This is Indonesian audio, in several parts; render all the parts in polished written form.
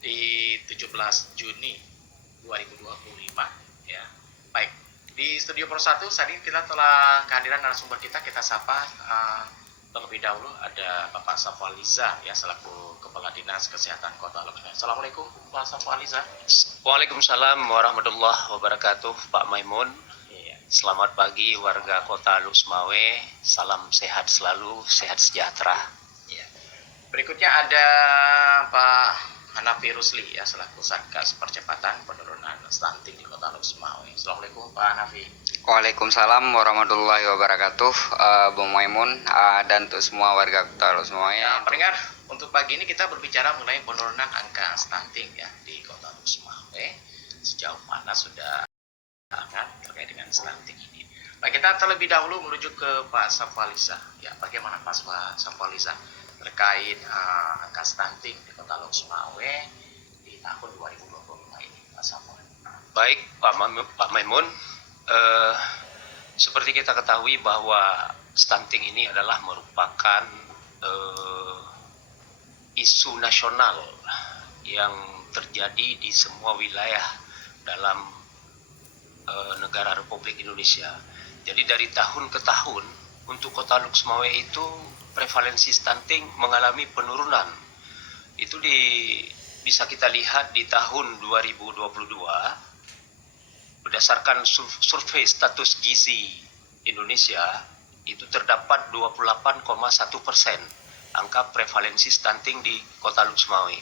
di 17 Juni 2025 ya. Baik, di Studio Pro 1 saat ini kita telah kehadiran narasumber kita sapa terlebih dahulu ada Bapak Safwaliza ya selaku Kepala Dinas Kesehatan Kota Lok. Assalamualaikum Pak Safwaliza. Waalaikumsalam warahmatullahi wabarakatuh, Pak Maimun. Iya. Selamat pagi warga Kota Lusmawe. Salam sehat selalu, sehat sejahtera. Iya. Berikutnya ada Pak Hanafi Rusli ya selaku Satgas Percepatan Penurunan Stunting di Kota Lusmawe. Assalamualaikum Pak Hanafi. Waalaikumsalam warahmatullahi wabarakatuh, Bung Maimun, dan untuk semua warga Kota Lusmawe. Ya, pendengar, untuk pagi ini kita berbicara mengenai penurunan angka stunting ya di Kota Lusmawe. Sejauh mana sudah terkait dengan stunting ini. Baik, kita terlebih dahulu menuju ke Pak Safwaliza. Ya, bagaimana Pak Safwaliza terkait angka stunting di Kota Lusmawe di tahun 2025 ini, Pak Safwaliza? Baik, Pak Maimun. Seperti kita ketahui bahwa stunting ini adalah merupakan isu nasional yang terjadi di semua wilayah dalam negara Republik Indonesia. Jadi dari tahun ke tahun untuk Kota Lusmawe itu prevalensi stunting mengalami penurunan. Itu bisa kita lihat di tahun 2022 berdasarkan survei status gizi Indonesia itu terdapat 28,1% angka prevalensi stunting di Kota Lusmawe.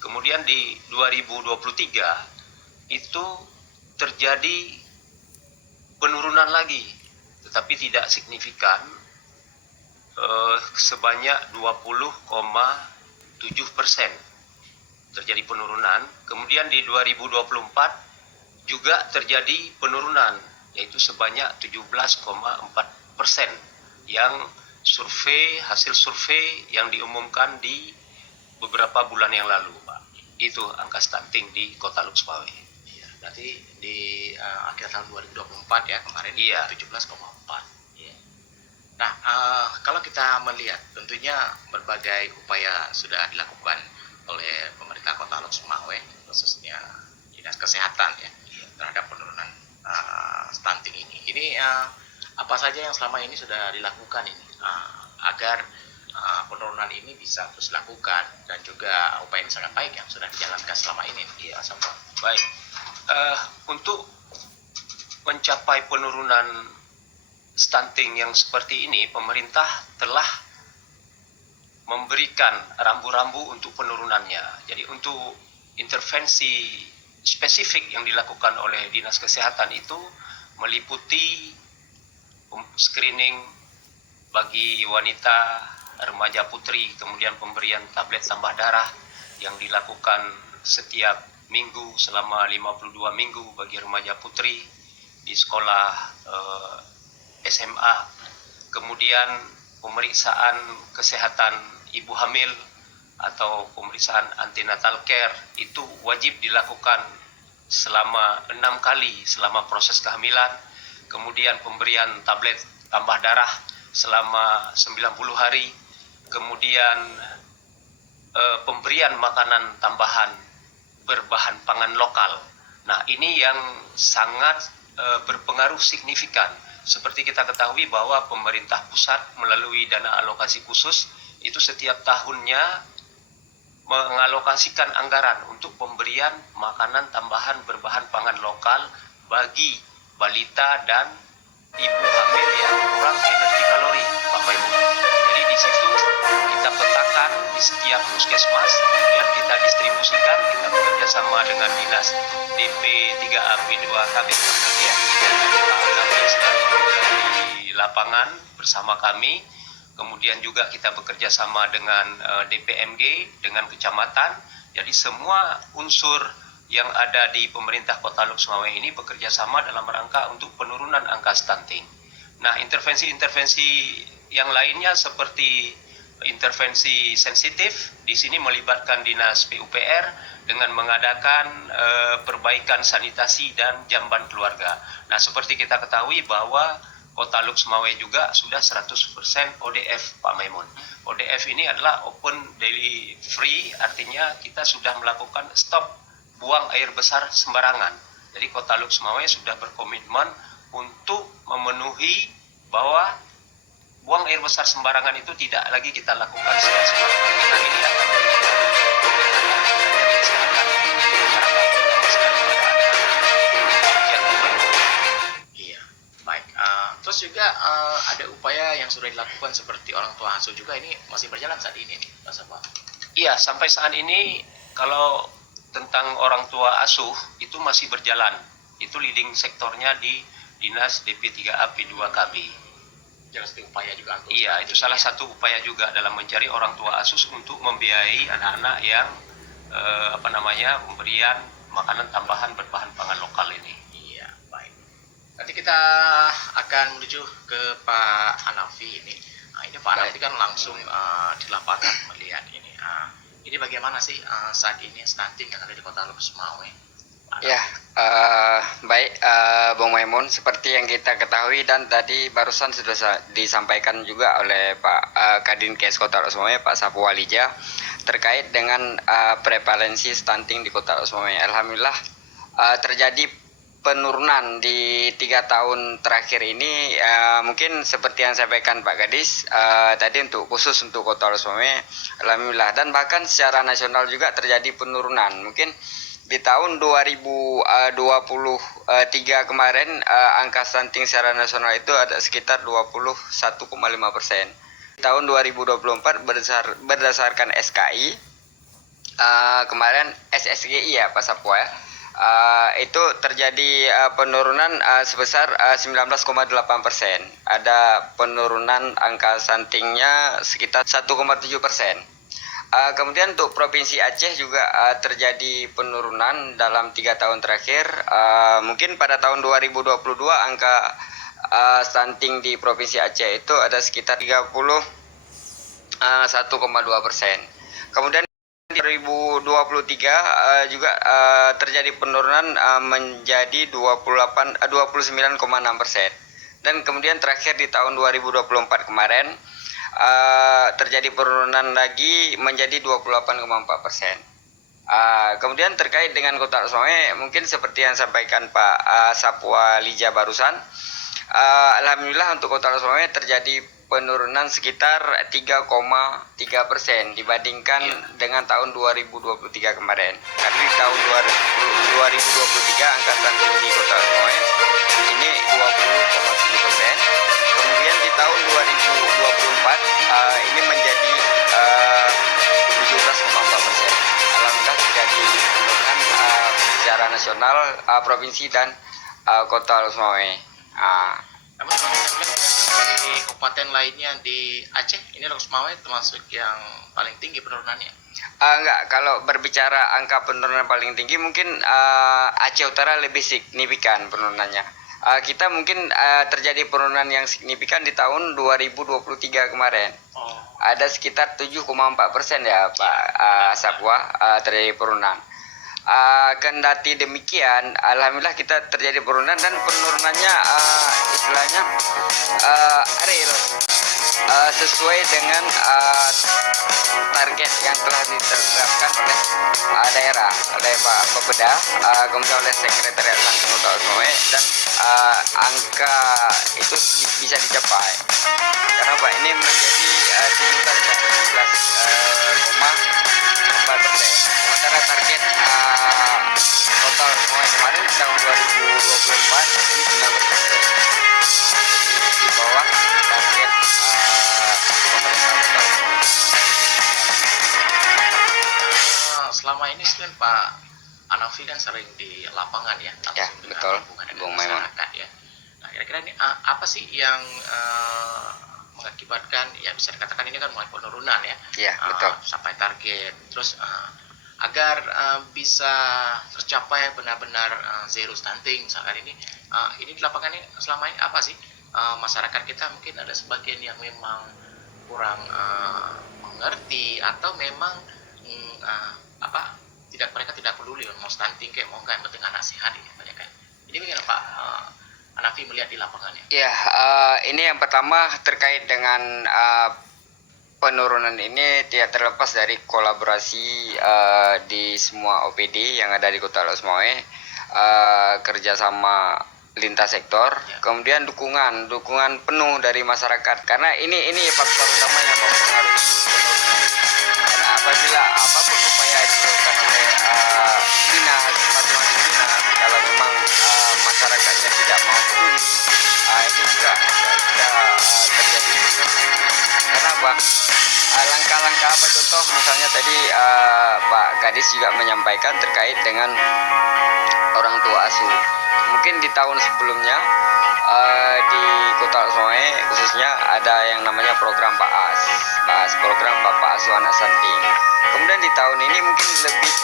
Kemudian di 2023 itu terjadi penurunan lagi, tetapi tidak signifikan, sebanyak 20,7% terjadi penurunan. Kemudian di 2024 juga terjadi penurunan, yaitu sebanyak 17,4% yang hasil survei yang diumumkan di beberapa bulan yang lalu, Pak. Itu angka stunting di Kota Lusmawe. Iya, berarti di akhir tahun 2024 ya kemarin. Iya. 17,4. Iya. Nah, kalau kita melihat tentunya berbagai upaya sudah dilakukan oleh pemerintah Kota Lusmawe, khususnya Dinas Kesehatan ya, terhadap penurunan stunting ini. Ini apa saja yang selama ini sudah dilakukan ini agar penurunan ini bisa terus dilakukan, dan juga upaya ini sangat baik yang sudah dijalankan selama ini. Iya, sama. Baik. Untuk mencapai penurunan stunting yang seperti ini, pemerintah telah memberikan rambu-rambu untuk penurunannya. Jadi untuk intervensi spesifik yang dilakukan oleh Dinas Kesehatan itu meliputi screening bagi wanita, remaja putri, kemudian pemberian tablet tambah darah yang dilakukan setiap minggu selama 52 minggu bagi remaja putri di sekolah SMA. Kemudian pemeriksaan kesehatan ibu hamil atau pemeriksaan antenatal care itu wajib dilakukan selama 6 kali selama proses kehamilan. Kemudian pemberian tablet tambah darah selama 90 hari. Kemudian pemberian makanan tambahan berbahan pangan lokal. Nah, ini yang sangat berpengaruh signifikan. Seperti kita ketahui bahwa pemerintah pusat melalui dana alokasi khusus itu setiap tahunnya mengalokasikan anggaran untuk pemberian makanan tambahan berbahan pangan lokal bagi balita dan ibu hamil yang kurang energi kalori, Pak Maimun. Jadi di situ kita petakan di setiap puskesmas, kemudian kita distribusikan, kita bekerja sama dengan dinas DP 3A P2 KB ya. Kami selalu di lapangan bersama kami. Kemudian juga kita bekerja sama dengan DPMG, dengan kecamatan. Jadi semua unsur yang ada di pemerintah Kota Lusmawe ini bekerja sama dalam rangka untuk penurunan angka stunting. Nah, intervensi-intervensi yang lainnya seperti intervensi sensitif, di sini melibatkan Dinas PUPR dengan mengadakan perbaikan sanitasi dan jamban keluarga. Nah, seperti kita ketahui bahwa Kota Luxmawe juga sudah 100% ODF, Pak Maimun. ODF ini adalah Open Daily Free, artinya kita sudah melakukan stop buang air besar sembarangan. Jadi Kota Luxmawe sudah berkomitmen untuk memenuhi bahwa buang air besar sembarangan itu tidak lagi kita lakukan secara sembarangan. Karena ini akan berpengaruh terhadap kesehatan masyarakat, terutama sekali pada anak-anak. Iya, baik. Terus juga ada upaya yang sudah dilakukan seperti orang tua asuh juga ini masih berjalan saat ini nih, Pak Sapwa. Iya, sampai saat ini kalau tentang orang tua asuh itu masih berjalan. Itu leading sektornya di Dinas DP3A P2KB. Jelas itu upaya juga untuk Iya, itu salah satu upaya juga dalam mencari orang tua asuh untuk membiayai anak-anak yang pemberian makanan tambahan berbahan pangan lokal ini. Iya, baik. Nanti kita akan menuju ke Pak Hanafi ini. Ini Pak Hanafi kan langsung di lapangan melihat ini. Ini bagaimana sih saat ini stunting yang ada di Kota Luxmawe? Ya, baik, Bung Maimun, seperti yang kita ketahui dan tadi barusan sudah disampaikan juga oleh Pak Kadinkes Kota Luxmawe, Pak Sapwa Lija, terkait dengan prevalensi stunting di Kota Luxmawe. Alhamdulillah terjadi penurunan di 3 tahun terakhir ini. Mungkin seperti yang sampaikan Pak Kadis tadi khusus untuk Kota Luxmawe, alhamdulillah, dan bahkan secara nasional juga terjadi penurunan. Mungkin di tahun 2023 kemarin angka stunting secara nasional itu ada sekitar 21,5%. Di tahun 2024 berdasarkan SKI kemarin SSGI ya Pak Sapwa ya, itu terjadi penurunan sebesar 19,8%. Ada penurunan angka stuntingnya sekitar 1,7%. Kemudian untuk Provinsi Aceh juga terjadi penurunan dalam 3 tahun terakhir. Mungkin pada tahun 2022 angka stunting di Provinsi Aceh itu ada sekitar 31,2%. Kemudian di 2023 juga terjadi penurunan menjadi 29,6%. Dan kemudian terakhir di tahun 2024 kemarin terjadi penurunan lagi menjadi 28,4%. Kemudian terkait dengan Kota Luxmawe, mungkin seperti yang sampaikan Pak Sapwa Lija barusan, alhamdulillah untuk Kota Luxmawe terjadi penurunan sekitar 3,3% dibandingkan dengan tahun 2023 kemarin. Karena di tahun 2023 angka stunting di Kota Luxmawe ini 20,7%. Kemudian di tahun 2024 ini menjadi 17,4%. Alhamdulillah terjadi penurunan secara nasional, provinsi dan Kota Luxmawe. Namun kalau kita lihat dari kabupaten lainnya di Aceh, ini Luxmawe termasuk yang paling tinggi penurunannya. Enggak, kalau berbicara angka penurunan paling tinggi mungkin Aceh Utara lebih signifikan penurunannya. Kita mungkin terjadi penurunan yang signifikan di tahun 2023 kemarin. Ada sekitar 7,4% ya Pak Sapwa terjadi penurunan. Kendati demikian, alhamdulillah kita terjadi penurunan dan penurunannya istilahnya real, sesuai dengan target yang telah ditetapkan oleh daerah, oleh Pak Bapeda, kemudian oleh Sekretariat Stunting Kota Luxmawe, dan angka itu bisa dicapai. Karena Pak ini menjadi 17,4%. Sementara target total Luxmawe kemarin tahun 2024 ini 19%. Jadi di bawah target pemerintah Kota Luxmawe. Selama ini sebenarnya Pak Hanafi kan sering di lapangan ya, Ya, langsung dengan betul, hubungan dengan Bung Maimun. masyarakat ya. Nah, kira-kira ini apa sih yang mengakibatkan ya bisa dikatakan ini kan mulai penurunan ya? Ya, betul. Sampai target, terus agar bisa tercapai benar-benar zero stunting saat ini di lapangan ini selama ini apa sih masyarakat kita mungkin ada sebagian yang memang kurang mengerti atau memang mereka tidak peduli mau stunting kayak mau enggak, yang penting anak sehat ini banyak kan. Ini bagaimana Pak Hanafi melihat di lapangannya? Ya, ini yang pertama terkait dengan penurunan ini tidak terlepas dari kolaborasi di semua OPD yang ada di Kota Losmawe, kerjasama lintas sektor, kemudian dukungan penuh dari masyarakat, karena ini faktor utama yang mempengaruhi penurunan ini. Karena apabila apapun upaya yang dilakukan oleh masing-masing dinas, kalau memang masyarakatnya tidak mau peduli, ini juga terjadi penurunan. Karena apa? Langkah-langkah apa, contoh misalnya tadi Pak Kadis juga menyampaikan terkait dengan orang tua asuh. Mungkin di tahun sebelumnya di Kota Losmawe khususnya ada yang namanya program PAAS, program Bapak Asuh Anak Stunting. Kemudian di tahun ini mungkin lebih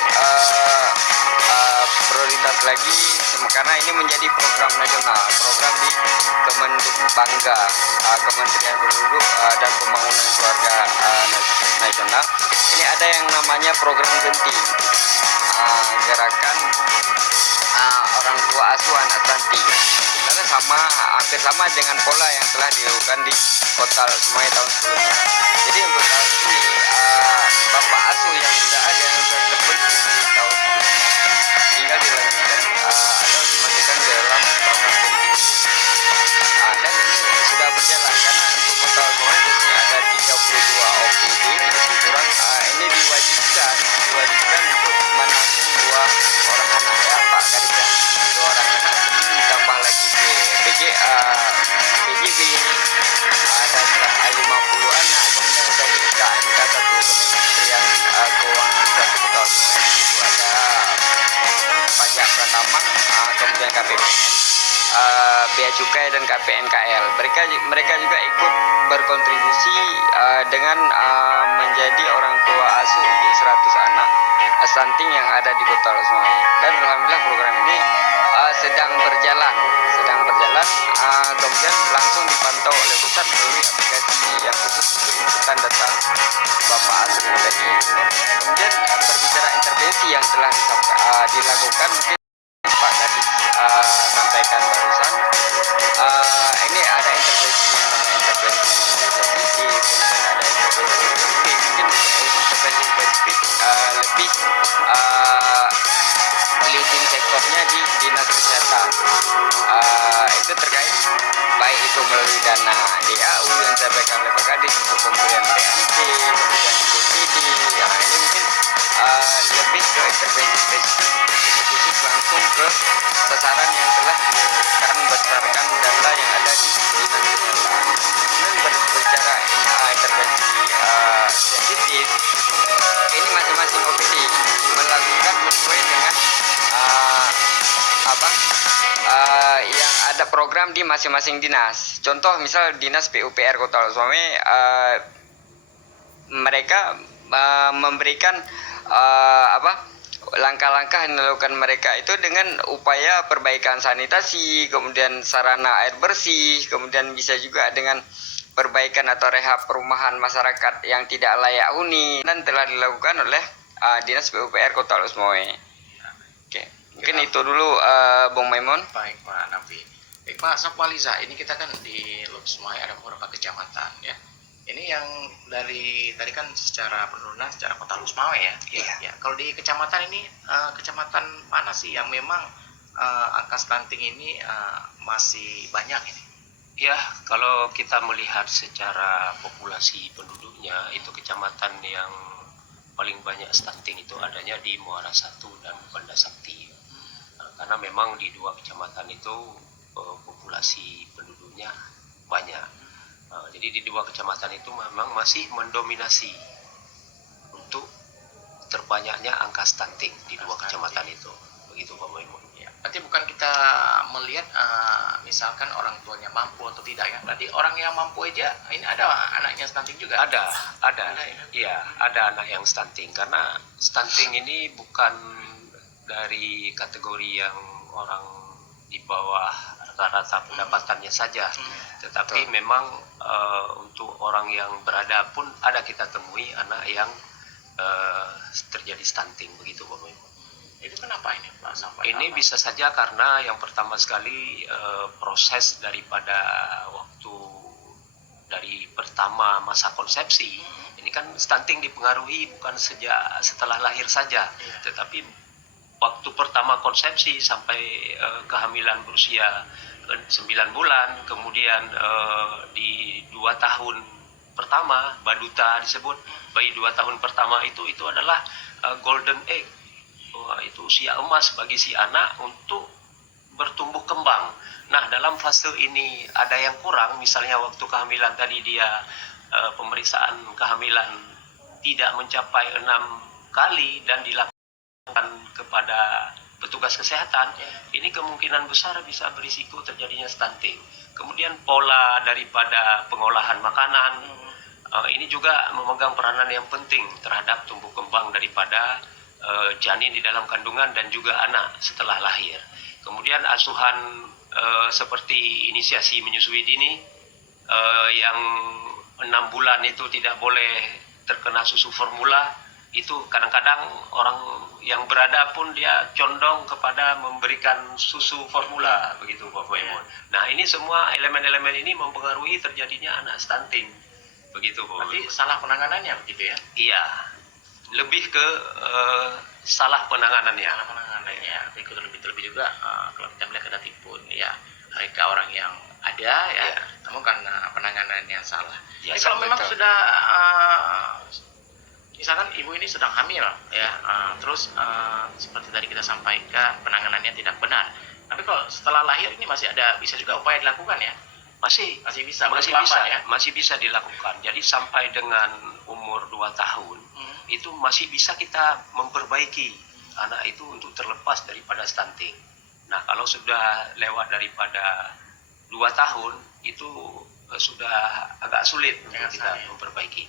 prioritas lagi karena ini menjadi program nasional, program di Bangga, Kementerian Penduduk dan Pembangunan Keluarga Nasional. Ini ada yang namanya program genting, gerakan orang tua asuh anak stunting. Sebenarnya hampir sama dengan pola yang telah dilakukan di Kota Losmawe tahun sebelumnya. Jadi untuk tahun ini bapak asuh yang sudah ada yang sudah terbentuk di tahun sebelumnya tinggal dilanjutkan atau dimasukkan ke dalam program genting. Dan ini sudah berjalan karena untuk Kota Losmawe khususnya ada 32 OPD lebih kurang, ini diwajibkan untuk menampung 2 orang anak, ya Pak Kadis, 2 orang anak, ditambah lagi PJB ada 50 anak, kemudian ada di KMK 1, Kementerian Keuangan 1 Kota Losmawe, itu ada pajak pratama, kemudian KPPN, Bea Cukai dan KPNKL. Mereka juga ikut berkontribusi dengan menjadi orang tua asuh untuk 100 anak stunting yang ada di Kota Losmawe. Dan alhamdulillah program ini sedang berjalan, kemudian langsung dipantau oleh pusat melalui aplikasi yang khusus untuk inputan data bapak asuh tadi. Kemudian berbicara intervensi yang telah dilakukan, mungkin Pak Kadis sampaikan barusan, ini ada intervensi yang namanya intervensi sensitif, kemudian ada intervensi spesifik, mungkin intervensi spesifik lebih leading sektornya di dinas kesehatan. Itu terkait baik itu melalui dana DAU yang disampaikan oleh Pak Kadis untuk pemberian PNP, kemudian subsidi. Ini mungkin lebih ke intervensi spesifik, ini khusus langsung ke sasaran yang telah dilakukan berdasarkan data yang ada di dinas kesehatan. Kemudian berbicara intervensi sensitif, ini masing-masing OPD melakukan sesuai dengan yang ada program di masing-masing dinas. Contoh misal dinas PUPR Kota Losmawe, mereka memberikan langkah-langkah yang dilakukan mereka itu dengan upaya perbaikan sanitasi, kemudian sarana air bersih, kemudian bisa juga dengan perbaikan atau rehab perumahan masyarakat yang tidak layak huni, dan telah dilakukan oleh dinas PUPR Kota Losmawe. Oke, mungkin itu dulu Bung Maimun. Baik Pak Nafi. Baik Pak Sapwaliza, ini kita kan di Losmawe ada beberapa kecamatan ya. Ini yang dari tadi kan secara penurunan secara Kota Losmawe ya. Iya. Ya, kalau di kecamatan ini kecamatan mana sih yang memang angka stunting ini masih banyak ini? Ya, kalau kita melihat secara populasi penduduknya, itu kecamatan yang paling banyak stunting itu adanya di Muara Satu dan Banda Sakti. Karena memang di 2 kecamatan itu populasi penduduknya banyak. Jadi di 2 kecamatan itu memang masih mendominasi untuk terbanyaknya angka stunting di 2 kecamatan itu. Begitu Pak Maimun. Ya, berarti bukan kita melihat misalkan orang tuanya mampu atau tidak ya. Berarti orang yang mampu aja ini ada anaknya stunting juga. Ada ya. Iya, ada anak yang stunting, karena stunting ini bukan dari kategori yang orang di bawah rata-rata pendapatannya saja, tetapi memang untuk orang yang berada pun ada kita temui anak yang terjadi stunting, begitu Bapak Ibu. Itu kenapa ini Pak sampai Ini bisa saja karena yang pertama sekali proses daripada waktu dari pertama masa konsepsi. Ini kan stunting dipengaruhi bukan sejak setelah lahir saja, tetapi waktu pertama konsepsi sampai kehamilan berusia 9 bulan, kemudian di 2 tahun pertama, baduta disebut, bayi 2 tahun pertama itu adalah golden egg. Itu usia emas bagi si anak untuk bertumbuh kembang. Nah, dalam fase ini ada yang kurang, misalnya waktu kehamilan tadi dia pemeriksaan kehamilan tidak mencapai 6 kali dan dilakukan kepada petugas kesehatan, ini kemungkinan besar bisa berisiko terjadinya stunting. Kemudian pola daripada pengolahan makanan, ini juga memegang peranan yang penting terhadap tumbuh kembang daripada janin di dalam kandungan dan juga anak setelah lahir. Kemudian asuhan seperti inisiasi menyusui dini, yang 6 bulan itu tidak boleh terkena susu formula. Itu kadang-kadang orang yang berada pun dia condong kepada memberikan susu formula, begitu Pak Boymon. Nah, ini semua elemen-elemen ini mempengaruhi terjadinya anak stunting, begitu Pak. Berarti salah penanganannya begitu ya? Iya, lebih ke salah penanganannya. Salah penanganannya. Tapi lebih juga kalau kita melihat kendati pun ya mereka orang yang ada ya, namun karena penanganannya salah. Ya, Jadi kalau memang betul. sudah misalkan ibu ini sedang hamil ya, terus seperti tadi kita sampaikan penanganannya tidak benar. Tapi kalau setelah lahir ini masih ada bisa juga upaya dilakukan ya? Masih Bisa, masih belum bisa lambat ya? masih bisa dilakukan. Jadi sampai dengan umur 2 tahun itu masih bisa kita memperbaiki anak itu untuk terlepas daripada stunting. Nah, kalau sudah lewat daripada 2 tahun itu sudah agak sulit untuk kita memperbaiki.